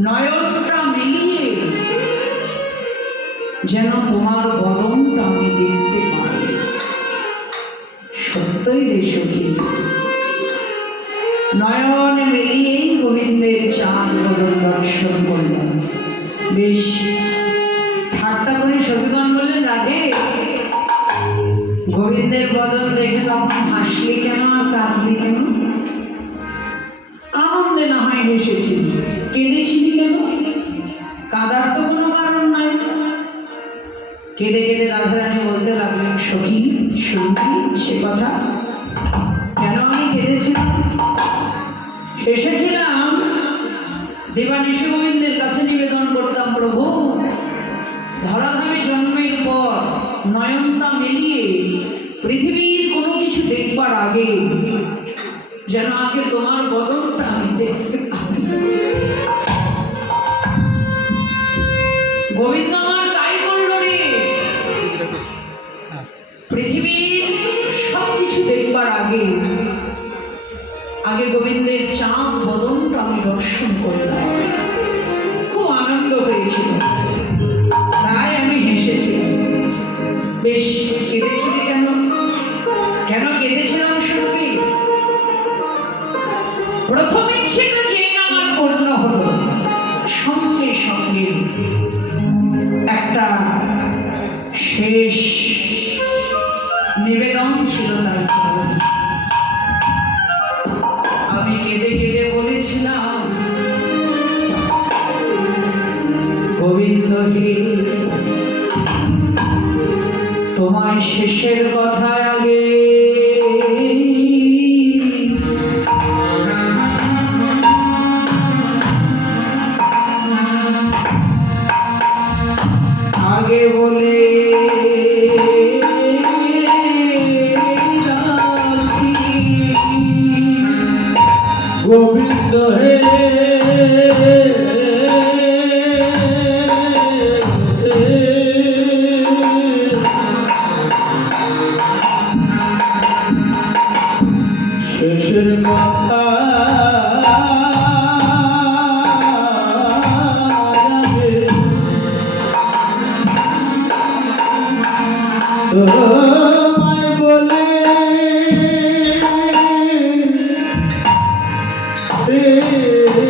নয়নটা মিলিয়ে যেন তোমার বদনটা আমি দেখতে পাই। সত্যই রে সখী। মেলিয়েই গোবিন্দের চাঁদ বদন দর্শন করলাম। বেশ, ঠাট্টা করে সবিগণ বললেন, রাধে, গোবিন্দের বদন দেখে তখন হাসলি কেন আর কাঁদলি কেন? আনন্দে না হয় হেসেছিলি কেঁদেছিলি কেন? কাঁদার তো কোনো কারণ নাই। কেঁদে কেঁদে রাধারানী বলতে লাগলেন, সখী শুনলি সে কথা কেন আমি কেঁদেছিলাম এসেছিলাম। দেবানিশু গোবিন্দের কাছে নিবেদন করতাম, প্রভু, ধরাধামে জন্মের পর নয়নটা মিলিয়ে পৃথিবীর কোনো কিছু দেখবার আগে যেন আগে তোমার বদনটা আমি দেখতে গোবিন্দ আমার তাই করল রে। পৃথিবীর সব কিছু দেখবার আগে আগে গোবিন্দের চাঁদ বদনটা আমি দর্শন করলাম খুব আনন্দ হয়েছিল। তাই আমি হেসেছি। বেশ, কেঁদেছিলি কেন? কেন কেঁদেছিলাম শুনবি প্রথম শেষ নিবেদন ছিল তার আমি কেঁদে কেঁদে বলেছিলাম গোবিন্দ হে তোমায় শেষের কথা Hey